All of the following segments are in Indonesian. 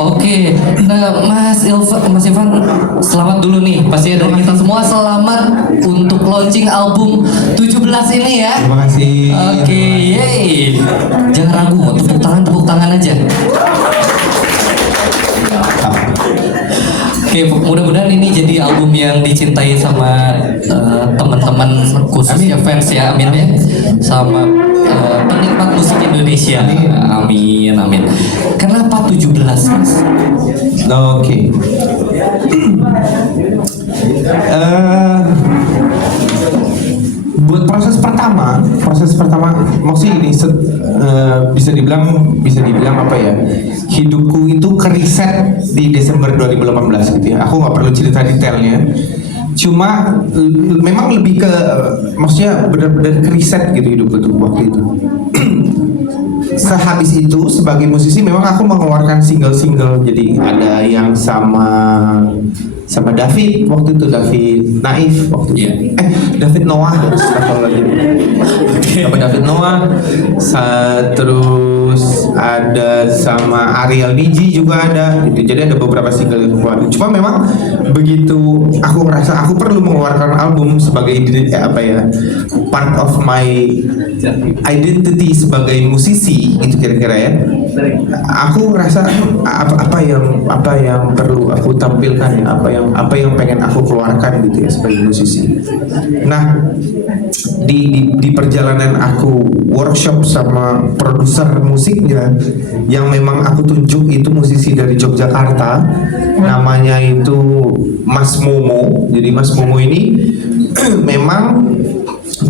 Oke, nah Mas Ivan, selamat dulu nih. Pasti dari kita semua selamat untuk launching album 17 ini ya. Terima kasih. Oke, yeay. Jangan ragu, tepuk tangan aja. Oke, mudah-mudahan ini jadi album yang dicintai sama teman-teman khususnya fans ya, amin ya, sama penikmat musik Indonesia. Amin, amin. Kenapa 17, Mas? Oke. Buat proses pertama maksudnya ini bisa dibilang apa ya, hidupku itu keriset di Desember 2018 gitu ya. Aku nggak perlu cerita detailnya, cuma memang lebih ke maksudnya benar-benar keriset gitu hidupku tuh waktu itu. Sehabis itu sebagai musisi memang aku mengeluarkan single-single, jadi ada yang sama David waktu itu, David Naif waktu itu. David Noah lagi. Sama David Noah, terus ada sama Ariel Niji juga ada gitu. Jadi ada beberapa single yang keluar. Cuma memang begitu aku ngerasa aku perlu mengeluarkan album sebagai part of my identity sebagai musisi gitu kira-kira ya. Aku ngerasa apa yang perlu aku tampilkan, apa yang pengen aku keluarkan gitu ya sebagai musisi. Nah, di perjalanan aku workshop sama produser musiknya yang memang aku tunjuk itu musisi dari Yogyakarta, namanya itu Mas Momo. Jadi Mas Momo ini memang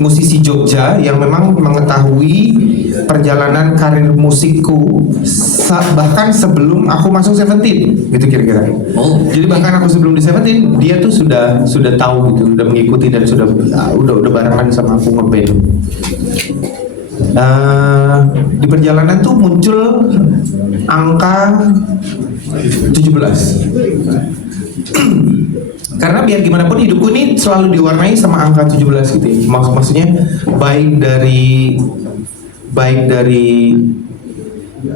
musisi Jogja yang memang mengetahui perjalanan karir musikku bahkan sebelum aku masuk Seventeen gitu kira-kira. Jadi bahkan aku sebelum di Seventeen dia tuh sudah tahu gitu, udah mengikuti dan udah barengan sama aku ngeband. Di perjalanan tuh muncul angka 17. Karena biar gimana pun hidupku ini selalu diwarnai sama angka 17 gitu ya. Maksudnya baik dari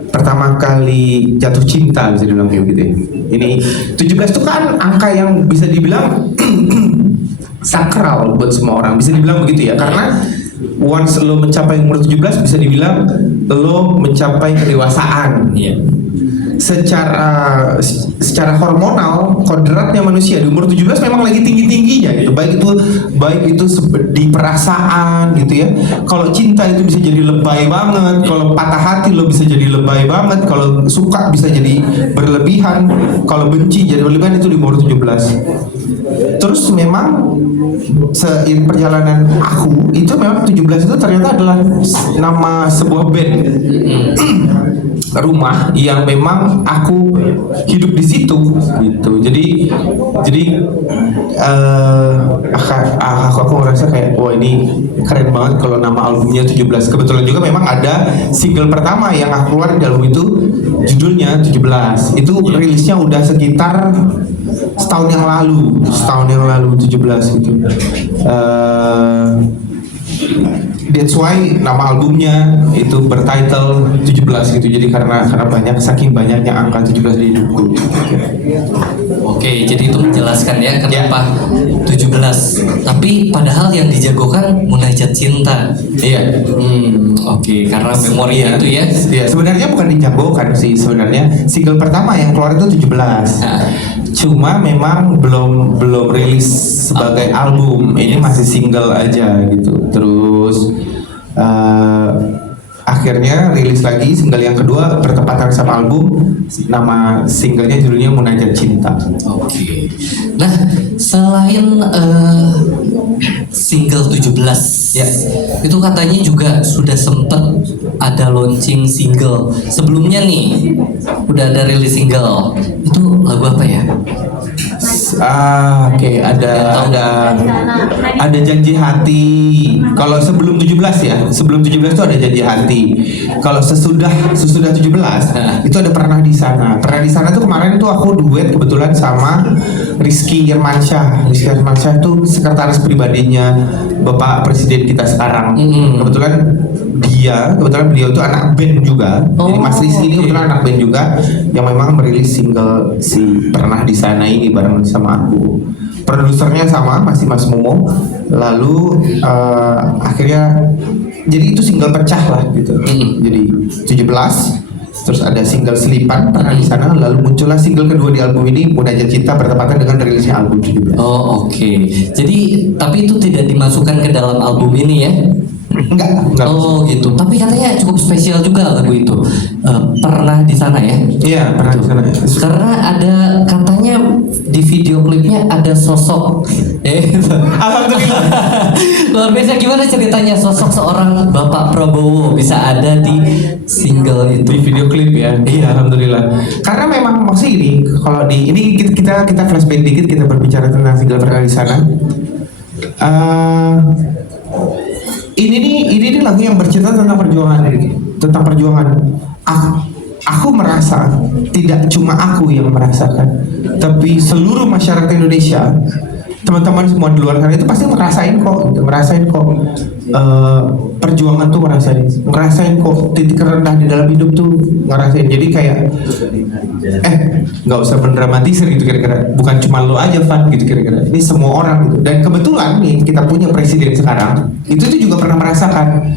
pertama kali jatuh cinta bisa dibilang kayak gitu ya. Ini 17 itu kan angka yang bisa dibilang sakral buat semua orang, bisa dibilang begitu ya. Karena once lo mencapai umur 17 bisa dibilang lo mencapai kedewasaan. Secara hormonal kodratnya manusia di umur 17 memang lagi tinggi-tingginya gitu. Baik itu di perasaan gitu ya. Kalau cinta itu bisa jadi lebay banget, kalau patah hati lo bisa jadi lebay banget, kalau suka bisa jadi berlebihan, kalau benci jadi berlebihan, itu di umur 17. Terus memang seiring perjalanan aku itu memang 17 itu ternyata adalah nama sebuah band rumah yang memang aku hidup di situ gitu. Jadi aku ngerasa kayak wah ini keren banget kalau nama albumnya 17. Kebetulan juga memang ada single pertama yang aku keluarin di album itu judulnya 17. Itu rilisnya udah sekitar setahun yang lalu 17 gitu. That's why nama albumnya itu bertitle 17 gitu. Jadi karena saking banyaknya angka 17 di hidupku. Oke, jadi itu menjelaskan ya kenapa 17. Tapi padahal yang dijagokan Munajat Cinta. Iya. Oke, karena memori itu ya. Iya, sebenarnya bukan dijagokan sih. Sebenarnya single pertama yang keluar itu 17. Cuma memang belum rilis sebagai album. Ini masih single aja gitu. Terus akhirnya rilis lagi single yang kedua bertepatan sama album, nama singlenya judulnya Munajat Cinta. Oke. Nah, selain single 17 ya, itu katanya juga sudah sempet ada launching single sebelumnya nih, udah ada rilis single. Itu lagu apa ya? Oke, ada Janji Hati. Kalau sebelum 17 ya, sebelum 17 itu ada Janji Hati. Kalau sesudah 17 itu ada Pernah di Sana. Pernah di Sana tuh kemarin tuh aku duet kebetulan sama Rizky Irmansyah. Rizky Irmansyah tuh sekretaris pribadinya Bapak Presiden kita sekarang. Kebetulan dia dia kebetulan beliau itu anak band juga. Jadi Mas Rizky ini kebetulan anak band juga yang memang merilis single si Pernah di Sana ini bareng sama aku. Produsernya sama, masih Mas Momo. Lalu akhirnya jadi itu single pecah lah gitu. Jadi 17, terus ada single Selipan Pernah di Sana, lalu muncullah single kedua di album ini Munajat Cinta bertepatan dengan rilisnya album 17. Oh, oke. Jadi tapi itu tidak dimasukkan ke dalam album ini ya? Enggak. Oh gitu. Tapi katanya cukup spesial juga lagu itu. Pernah di Sana ya? Iya, Pernah di Sana. Karena ada katanya di video klipnya ada sosok Alhamdulillah. luar biasa. Gimana ceritanya sosok seorang Bapak Prabowo bisa ada di single itu? Di video klip ya. Iya, alhamdulillah. Karena memang maksudnya ini kalau di ini kita flashback dikit, kita berbicara tentang single Pernah di Sana. Ini nih lagu yang bercerita tentang perjuangan, tentang perjuangan. Aku merasa tidak cuma aku yang merasakan, tapi seluruh masyarakat Indonesia, teman-teman semua di luar sana itu pasti ngerasain kok perjuangan tuh ngerasain kok titik terendah di dalam hidup tuh ngerasain. Jadi kayak nggak usah mendramatisir gitu kira-kira, bukan cuma lo aja Van gitu kira-kira, ini semua orang gitu. Dan kebetulan nih kita punya presiden sekarang itu tuh juga pernah merasakan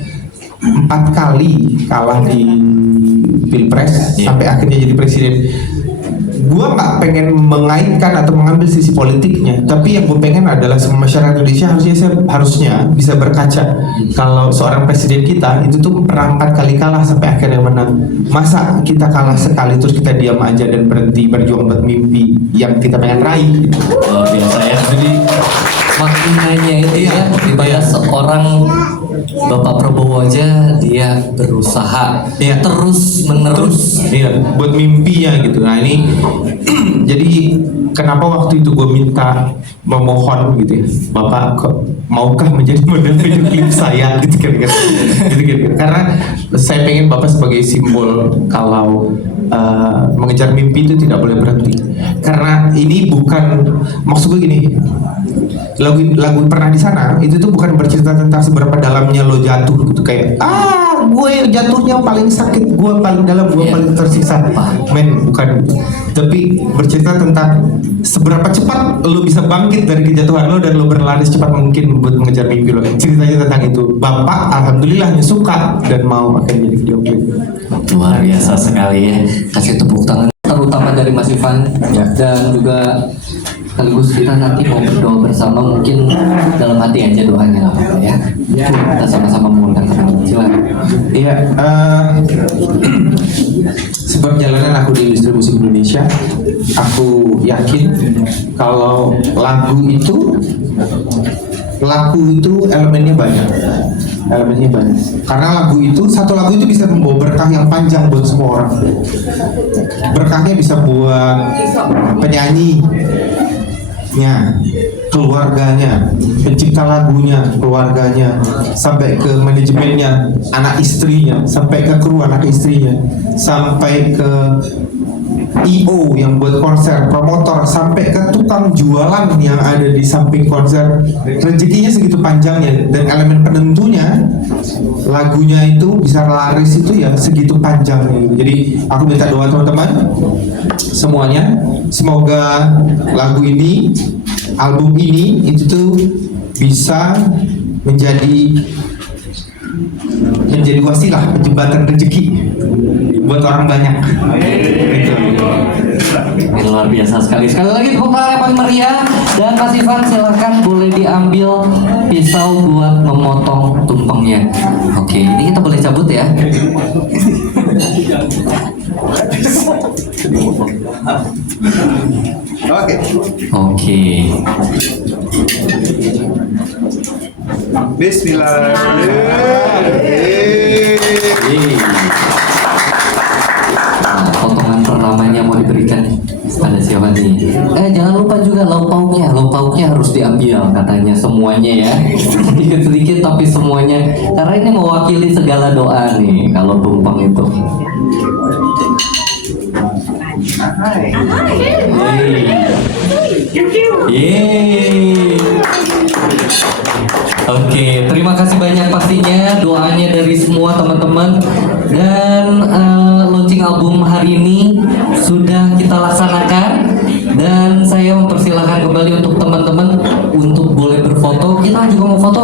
4 kali kalah di pilpres sampai akhirnya jadi presiden. Gua nggak pengen mengaitkan atau mengambil sisi politiknya, tapi yang gue pengen adalah semua masyarakat Indonesia harusnya bisa berkaca kalau seorang presiden kita itu tuh pernah 4 kali kalah sampai akhirnya menang. Masa kita kalah sekali terus kita diam aja dan berhenti berjuang buat mimpi yang kita pengen raih gitu. Luar biasa ya. Jadi maknanya itu ya, ibarat seorang Bapak Prabowo aja dia berusaha terus menerus buat mimpinya gitu. Nah ini jadi kenapa waktu itu gue minta memohon gitu ya, Bapak kok maukah menjadi model video klip saya gitu kira-kira. Karena saya pengen Bapak sebagai simbol kalau mengejar mimpi itu tidak boleh berhenti. Karena ini bukan, maksud gue gini, lagu Pernah di Sana itu tuh bukan bercerita tentang seberapa dalamnya lo jatuh gitu, kayak gue jatuhnya paling sakit, gue paling dalam, gue paling tersiksa, bukan. Tapi bercerita tentang seberapa cepat lo bisa bangkit dari kejatuhan lo dan lo berlari secepat mungkin buat mengejar mimpi lo. Ceritanya tentang itu. Bapak alhamdulillahnya suka dan mau akhirnya jadi video klip. Luar biasa sekali ya. Kasih tepuk tangan terutama dari Mas Ivan dan juga sekaligus kita nanti mau berdoa bersama, mungkin dalam hati aja doanya lah Pak ya. Kita sama-sama mengundang teman-teman. Silakan. Iya, seperjalanan aku di industri musik Indonesia, aku yakin kalau lagu itu elemennya banyak. Karena satu lagu itu bisa membawa berkah yang panjang buat semua orang. Berkahnya bisa buat penyanyi, keluarganya, pencipta lagunya, keluarganya, sampai ke manajemennya, anak istrinya, sampai ke kru anak istrinya, sampai ke IO yang buat konser, promotor, sampai ke tukang jualan yang ada di samping konser. Rezekinya segitu panjangnya, dan elemen penentunya lagunya itu bisa laris itu ya segitu panjangnya. Jadi aku minta doa teman-teman semuanya, semoga lagu ini, album ini itu tuh bisa menjadi wasilah jembatan rezeki buat orang banyak. Gitu. Ini luar biasa sekali. Sekali lagi tepuk tangan yang paling meriah. Dan Mas Ivan silakan boleh diambil pisau buat memotong tumpengnya. Oke, ini kita boleh cabut ya. Oke. Nah, potongan pertamanya mau diberikan pada siapa nih? Jangan lupa juga lauk pauknya harus diambil katanya semuanya ya. Sedikit-sedikit tapi semuanya, karena ini mewakili segala doa nih kalau tumpeng itu. Yeay. Oke, terima kasih banyak pastinya doanya dari semua teman-teman dan launching album hari ini sudah kita laksanakan dan saya mempersilahkan kembali untuk teman-teman untuk boleh berfoto. Kita juga mau foto.